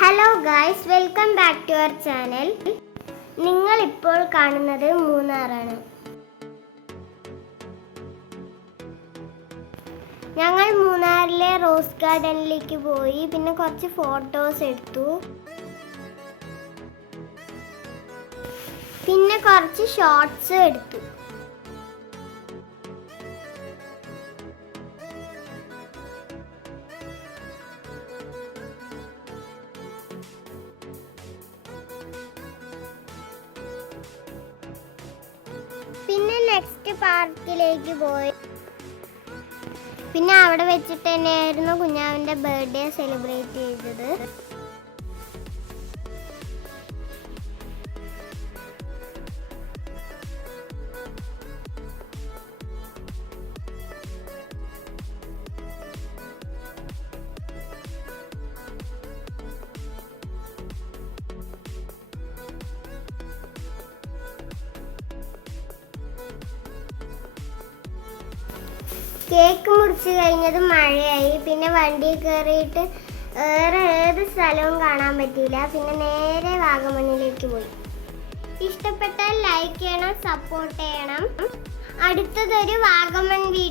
Hello guys welcome back to our channel നിങ്ങൾ ഇപ്പോൾ കാണുന്നത് മൂന്നാറാണ്. ഞങ്ങൾ മൂന്നാറിലെ റോസ് ഗാർഡനിലേക്ക് പോയി പിന്നെ കുറച്ച് ഫോട്ടോസ് എടുത്തു. പിന്നെ കുറച്ച് ഷോർട്സ് എടുത്തു. പാർക്കിലേക്ക് പോയി. പിന്നെ അവിടെ വെച്ചിട്ട് തന്നെയായിരുന്നു കുഞ്ഞാവിന്റെ ബർത്ത്ഡേ സെലിബ്രേറ്റ് ചെയ്തത്. കേക്ക് മുറിച്ച് കഴിഞ്ഞത് മഴയായി. പിന്നെ വണ്ടി കയറിയിട്ട് വേറെ ഏത് സ്ഥലവും കാണാൻ പറ്റിയില്ല. പിന്നെ നേരെ വാഗമണ്ണിലേക്ക് പോയി. ഇഷ്ടപ്പെട്ടാൽ ലൈക്ക് ചെയ്യണം സപ്പോർട്ട് ചെയ്യണം. അടുത്തതൊരു വാഗമൺ ബൈ